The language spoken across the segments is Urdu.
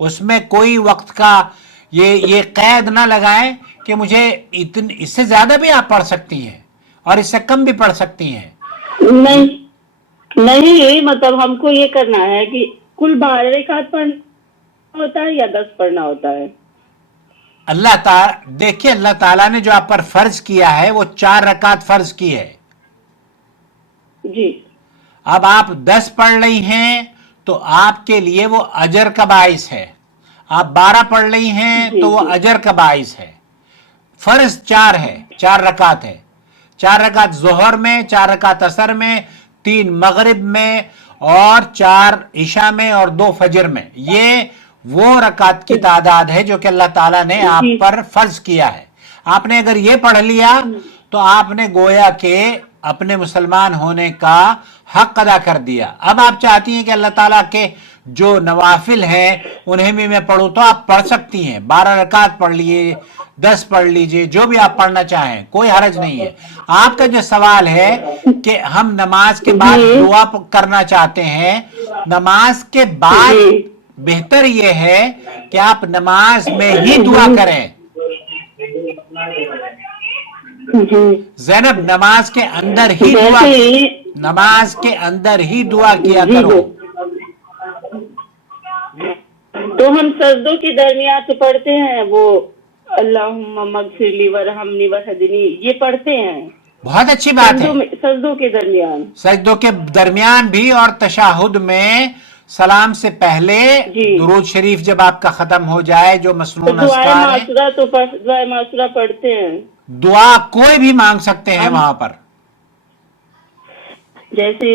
اس میں کوئی وقت کا یہ قید نہ لگائیں کہ مجھے اس سے زیادہ بھی آپ پڑھ سکتی ہیں اور اس سے کم بھی پڑھ سکتی ہیں. نہیں نہیں، مطلب ہم کو یہ کرنا ہے کہ کل 12 رکعت پڑھنا ہوتا ہے یا 10 پڑھنا ہوتا ہے؟ اللہ تعالی دیکھیے، اللہ تعالیٰ نے جو آپ پر فرض کیا ہے وہ 4 رکعت فرض کی ہے. جی. اب آپ 10 پڑھ رہی ہیں تو آپ کے لیے وہ اجر کا باعث ہے. آپ 12 پڑھ رہی ہیں جی تو وہ جی اجر کا باعث ہے. فرض 4 ہے، 4 رکعت ہے. 4 رکعت ظہر میں، 4 رکعت عصر میں، 3 مغرب میں، اور 4 عشاء میں، اور 2 فجر میں. یہ وہ رکعت کی تعداد ہے جو کہ اللہ تعالیٰ نے آپ جی. پر فرض کیا ہے. آپ نے اگر یہ پڑھ لیا تو آپ نے گویا کہ اپنے مسلمان ہونے کا حق ادا کر دیا. اب آپ چاہتی ہیں کہ اللہ تعالیٰ کے جو نوافل ہیں انہیں بھی میں پڑھوں تو آپ پڑھ سکتی ہیں. 12 رکعت پڑھ لیے، 10 پڑھ لیجئے، جو بھی آپ پڑھنا چاہیں، کوئی حرج نہیں ہے. آپ کا جو سوال ہے کہ ہم نماز کے بعد جی دعا کرنا چاہتے ہیں، نماز کے بعد جی بہتر یہ ہے کہ آپ نماز میں ہی دعا کریں. جی. زینب، نماز کے اندر ہی دعا، جیسے نماز کے اندر ہی دعا کیا جی کرو. تو ہم سجدوں کے درمیان سے پڑھتے ہیں وہ اللہم مغفر لی ورحمنی وہدنی، یہ پڑھتے ہیں بہت اچھی بات ہے. سجدوں کے درمیان. سجدوں کے درمیان بھی اور تشہد میں سلام سے پہلے جی. درود شریف جب آپ کا ختم ہو جائے، جو مسنون دعائے اذکار ہیں، معاشرہ تو دعائے معاشرہ پڑھتے ہیں. دعا کوئی بھی مانگ سکتے ہیں ہم وہاں پر. جیسے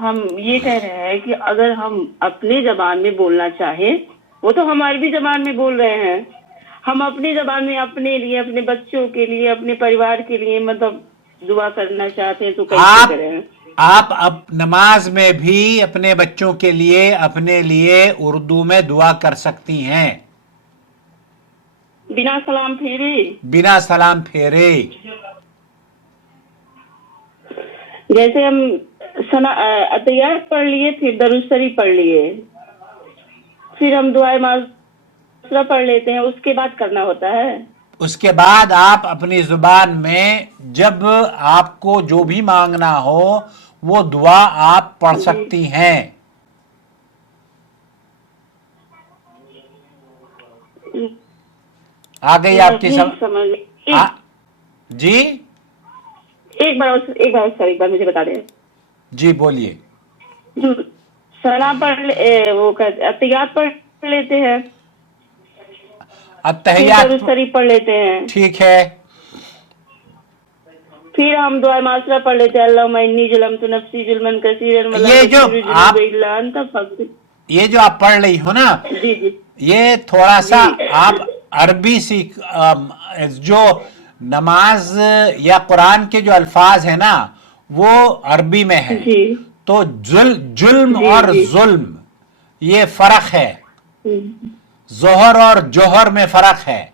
ہم یہ کہہ رہے ہیں کہ اگر ہم اپنی زبان میں بولنا چاہیں، وہ تو ہماری بھی زبان میں بول رہے ہیں، ہم اپنی زبان میں اپنے لیے، اپنے بچوں کے لیے، اپنے پریوار کے لیے مطلب دعا کرنا چاہتے ہیں تو کیسے کریں؟ آپ اب نماز میں بھی اپنے بچوں کے لیے، اپنے لیے اردو میں دعا کر سکتی ہیں بنا سلام پھیرے. بنا سلام پھیرے. جیسے ہم عطیات پڑھ لیے، پھر درود شریف پڑھ لیے، پھر ہم دعائے معاشرہ پڑھ لیتے ہیں، اس کے بعد کرنا ہوتا ہے. اس کے بعد آپ اپنی زبان میں جب آپ کو جو بھی مانگنا ہو وہ دعا آپ پڑھ سکتی ہیں. آ گئی آپ کی سمجھ. جی ایک بار مجھے بتا دیں. جی بولیے. سلام پڑھ وہ عطیات پڑھ لیتے ہیں، التحیات درود شریف پڑھ لیتے ہیں، ٹھیک ہے. پھر ہم دعائے معاشرہ پڑھ لیتے ہیں اللہم انی ظلمت نفسی ظلما کثیرا ولا یہ جو اغفر الذنوب الا انت فاغفر. یہ جو آپ پڑھ رہی ہو نا، جی جی یہ تھوڑا سا جی آپ عربی سیکھ، جو نماز یا قرآن کے جو الفاظ ہیں نا وہ عربی میں ہے. جی تو جلم جی اور جی ظلم یہ فرق ہے، جی ظہر اور جوہر میں فرق ہے.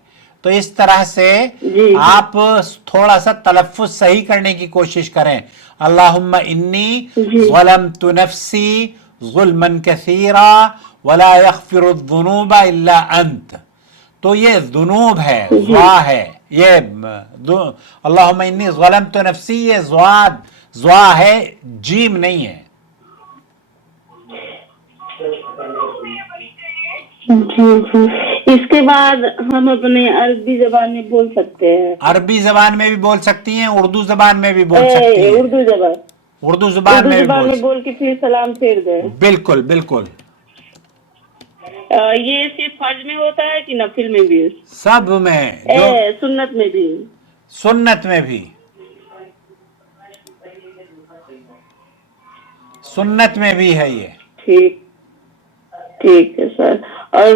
تو اس طرح سے جی آپ تھوڑا سا تلفظ صحیح کرنے کی کوشش کریں. اللہم انی جی ظلمت نفسی ظلما کثیرا ولا یغفر الذنوب الا انت. تو یہ ذنوب ہے، ضا ہے. یہ اللہم انی ظلمت نفسی، یہ ضا ہے، جیم نہیں ہے. جی جی. اس کے بعد ہم اپنے عربی زبان میں بول سکتے ہیں، عربی زبان میں بھی بول سکتی ہیں، اردو زبان میں بھی بول سکتی ہیں. اردو زبان میں بھی بول کے پھر سلام پھیر دیں. بالکل بالکل. یہ صرف فرض میں ہوتا ہے کہ نفل میں بھی؟ سب میں، جو سنت میں بھی. سنت میں بھی، سنت میں بھی ہے یہ. ٹھیک ہے سر. اور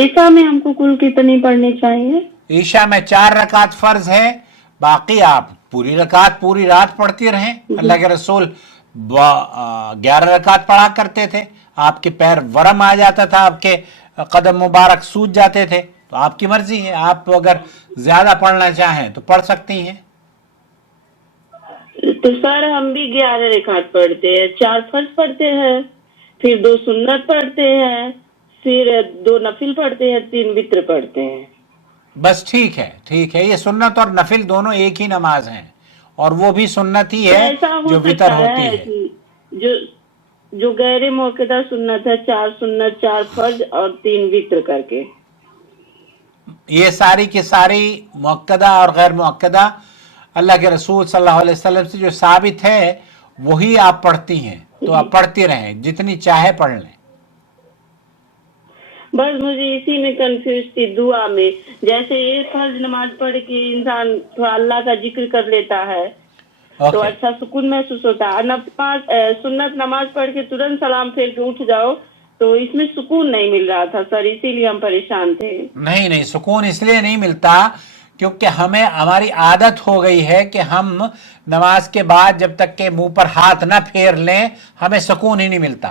عشاء میں ہم کو کل کتنی پڑھنی چاہیے؟ عشاء میں 4 رکعت فرض ہے، باقی آپ پوری رکعت پوری رات پڑھتی رہیں. اللہ کے رسول 11 رکعت پڑھا کرتے تھے. آپ کے پیر ورم آ جاتا تھا، آپ کے قدم مبارک سوج جاتے تھے. تو آپ کی مرضی ہے، آپ اگر زیادہ پڑھنا چاہیں تو پڑھ سکتی ہیں. تو سر ہم بھی 11 رکعت پڑھتے ہیں، 4 فرض پڑھتے ہیں، پھر 2 سنت پڑھتے ہیں، پھر 2 نفل پڑھتے ہیں، 3 وتر پڑھتے ہیں. بس ٹھیک ہے، یہ سنت اور نفل دونوں ایک ہی نماز ہیں، اور وہ بھی سنت ہی ہے ایسا ہو جو وتر سکتا ہوتی ہے ہے. کہ جو غیر موقدہ سنت ہے، 4 سنت، 4 فرض اور 3 وتر کر کے. یہ ساری کی ساری مؤکدہ اور غیر مؤکدہ اللہ کے رسول صلی اللہ علیہ وسلم سے جو ثابت ہے وہی آپ پڑھتی ہیں، تو آپ پڑھتی رہیں، جتنی چاہے پڑھ لیں. بس مجھے اسی میں کنفیوز تھی دعا میں. جیسے یہ فرض نماز پڑھ کے انسان تھوڑا اللہ کا ذکر کر لیتا ہے تو اوکے، اچھا سکون محسوس ہوتا ہے. سنت نماز پڑھ کے ترنت سلام پھیر کے اٹھ جاؤ تو اس میں سکون نہیں مل رہا تھا سر، اسی لیے ہم پریشان تھے. نہیں، سکون اس لیے نہیں ملتا کیونکہ ہماری عادت ہو گئی ہے کہ ہم نماز کے بعد جب تک کہ منہ پر ہاتھ نہ پھیر لیں ہمیں سکون ہی نہیں ملتا.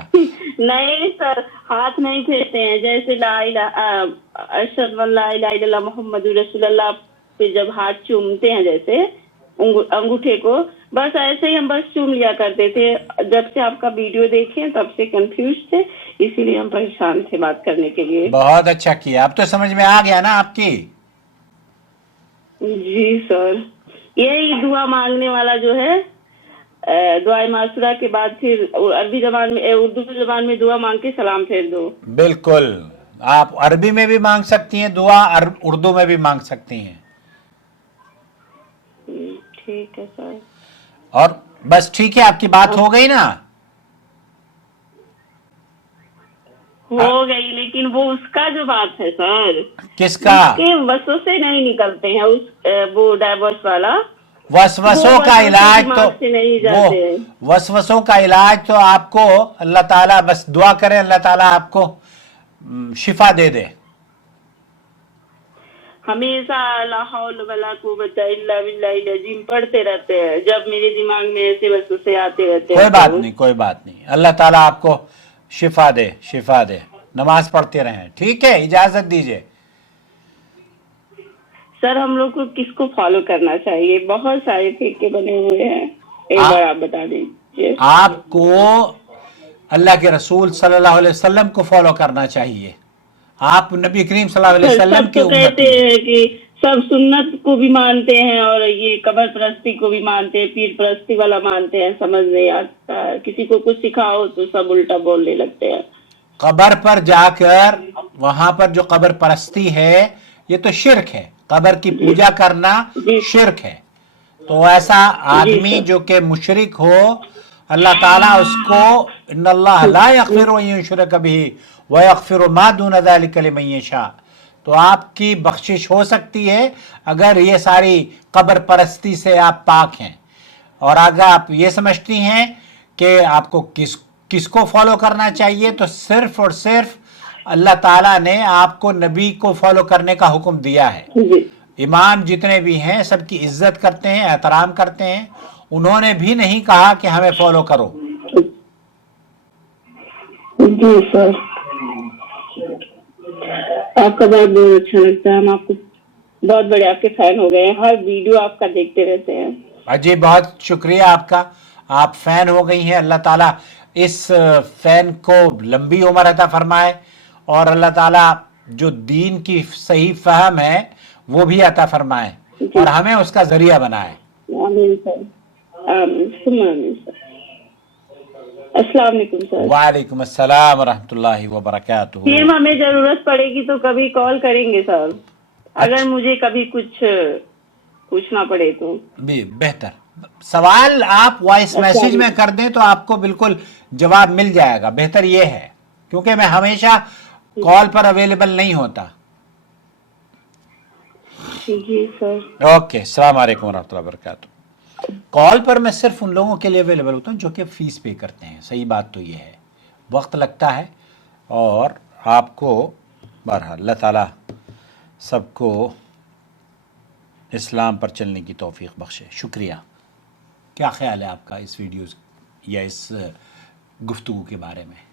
نہیں سر، ہاتھ نہیں پھیرتے ہیں. جیسے لا الہ اشہد ان لا الہ الا اللہ محمد رسول اللہ پہ جب ہاتھ چومتے ہیں جیسے انگوٹھے کو، بس ایسے ہی ہم بس چوم لیا کرتے تھے. جب سے آپ کا ویڈیو دیکھیں تب سے کنفیوز تھے، اسی لیے ہم پریشان تھے بات کرنے کے لیے. بہت اچھا کیا، اب تو سمجھ میں آ گیا نا آپ کی. جی سر، یہی دعا مانگنے والا جو ہے دعائے معصورہ کے بعد پھر عربی زبان میں اردو زبان میں دعا مانگ کے سلام پھیر دو. بالکل، آپ عربی میں بھی مانگ سکتی ہیں دعا، اردو میں بھی مانگ سکتی ہیں. ٹھیک ہے سر. اور بس ٹھیک ہے، آپ کی بات ہو گئی نا؟ ہو گئی، لیکن وہ اس کا جو بات ہے سر، کس کا؟ اس کے وسوسے نہیں نکلتے ہیں، وہ ڈائیورس والا وسوسوں کا علاج تو دماغ سے نہیں وہ جاتے ہیں. وسوسوں کا علاج تو آپ کو اللہ تعالیٰ، بس دعا کرے اللہ تعالیٰ آپ کو شفا دے دے. ہمیشہ لا حول ولا قوت الا باللہ العظیم پڑھتے رہتے ہیں جب میرے دماغ میں ایسے وسوسے آتے رہتے ہیں. کوئی بات نہیں، اللہ تعالیٰ آپ کو شفا دے. نماز پڑھتے رہیں، ٹھیک ہے، اجازت دیجیے. سر ہم لوگ کو کس کو فالو کرنا چاہیے؟ بہت سارے طریقے بنے ہوئے ہیں، ایک بار آپ بتا دیجیے. آپ کو اللہ کے رسول صلی اللہ علیہ وسلم کو فالو کرنا چاہیے. آپ نبی کریم صلی اللہ علیہ وسلم سب کی تو کہتے امتی. ہیں کہ سب سنت کو بھی مانتے ہیں اور یہ قبر پرستی کو بھی مانتے ہیں، پیر پرستی والا مانتے ہیں. سمجھ نہیں آتا، کسی کو کچھ سکھاؤ تو سب الٹا بولنے لگتے ہیں. قبر پر جا کر وہاں پر جو قبر پرستی ہے یہ تو شرک ہے، قبر کی پوجا کرنا جی شرک ہے. تو ایسا جی آدمی سر. جو کہ مشرک ہو، اللہ تعالیٰ اس کو ان اللہ لا یغفر ان یشرک بہ ویغفر ما دون ذلک لمن یشاء، تو آپ کی بخشش ہو سکتی ہے اگر یہ ساری قبر پرستی سے آپ پاک ہیں. اور اگر آپ یہ سمجھتی ہیں کہ آپ کو کس کو فالو کرنا چاہیے، تو صرف اور صرف اللہ تعالیٰ نے آپ کو نبی کو فالو کرنے کا حکم دیا ہے. جی امام جتنے بھی ہیں سب کی عزت کرتے ہیں، احترام کرتے ہیں، انہوں نے بھی نہیں کہا کہ ہمیں فالو کرو. جی سر، آپ کا بات بہت اچھا لگتا ہے. ہم آپ کو بہت بڑے آپ کے فین ہو گئے ہیں، ہر ویڈیو آپ کا دیکھتے رہتے ہیں. جی بہت شکریہ آپ کا، آپ فین ہو گئی ہیں. اللہ تعالیٰ اس فین کو لمبی عمر عطا فرمائے، اور اللہ تعالیٰ جو دین کی صحیح فہم ہے وہ بھی عطا فرمائے، اور ہمیں اس کا ذریعہ بنائے. آمین سر، آمین ثم آمین سر. السلام علیکم سر. وعلیکم السلام ورحمۃ اللہ وبرکاتہ. پھر ہمیں ضرورت پڑے گی تو کبھی کال کریں گے سر، اگر مجھے کبھی کچھ پوچھنا پڑے تو. بہتر سوال آپ وائس میسج میں کر دیں تو آپ کو بالکل جواب مل جائے گا. بہتر یہ ہے کیونکہ میں ہمیشہ کال پر اویلیبل نہیں ہوتا. جی سر. اوکے، السلام علیکم ورحمۃ اللہ وبرکاتہ. کال پر میں صرف ان لوگوں کے لیے اویلیبل ہوتا ہوں جو کہ فیس پے کرتے ہیں. صحیح بات تو یہ ہے، وقت لگتا ہے، اور آپ کو بہرحال اللہ تعالیٰ سب کو اسلام پر چلنے کی توفیق بخشے. شکریہ. کیا خیال ہے آپ کا اس ویڈیوز یا اس گفتگو کے بارے میں؟